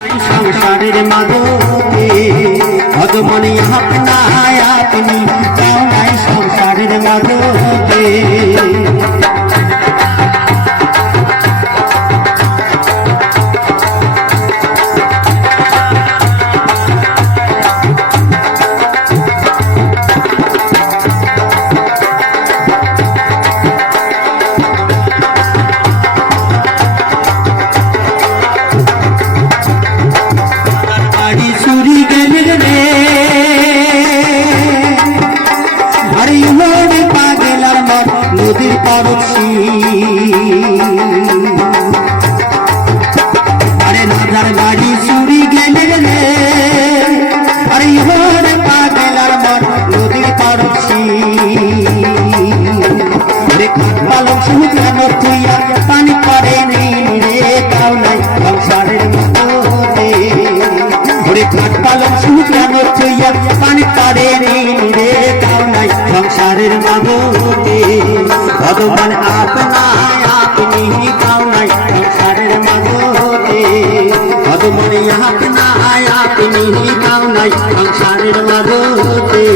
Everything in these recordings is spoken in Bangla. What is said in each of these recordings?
সংসারের মাদকে ভগবানী আপনায় আপনি সংসারের মাদকে নদীর পরশি আরে রাজার বাড়ি চুরি গেলেন রে, আরে ইহরে পাগেলার মত নদীর পরশি রে পালং সমুদ্র তুইয়া পানি করে নেই রে তাও নাই সংসারের মতো ওরে ঘাট পালং তুইয়া পানি করে ভগবান আপনায় আপনি নাই সংসারের মাগতে ভগবান আপনায় আপনি নাই সংসারের মাঝে ওরে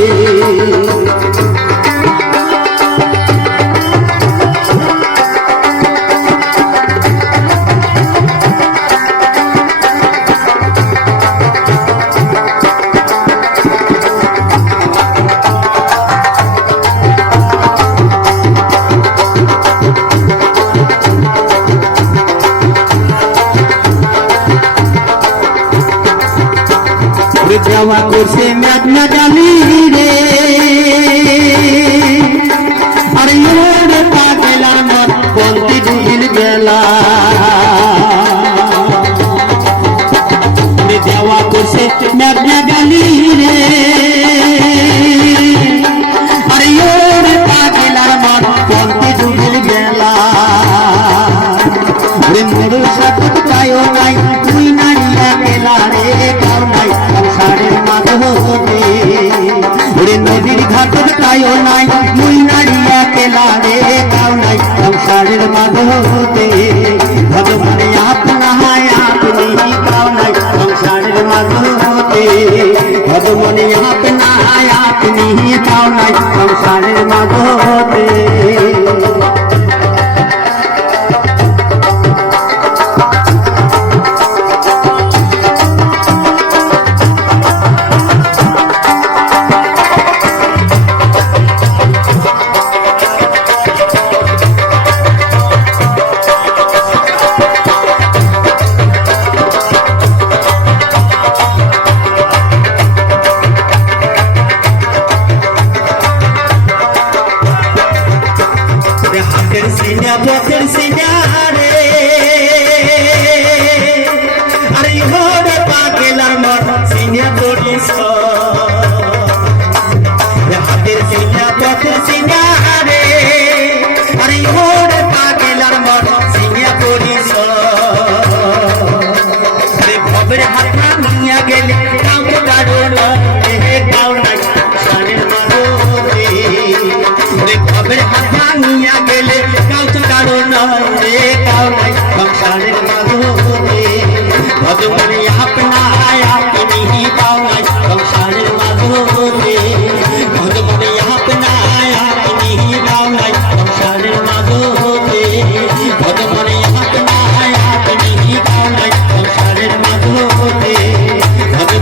দেওয়া করছে মেঘনা জালি রে। আরে ওরে দেওয়া করছে মেঘনা সংসারের মাধবে ভগবানে রে হাতের সিনা পথের সিনা রে আরে ইহরে পাগেলার মন সিনা পড়িস হাতের সিনা পথের সিনা রে আরে ইহরে পাগেলার মন সিনা পড়িস গেলে কাউ কারণ রে ভবের নিয়া গেলে কাউ তো কারও নয় কাউ নাই সংসারের মারো রে ভগবান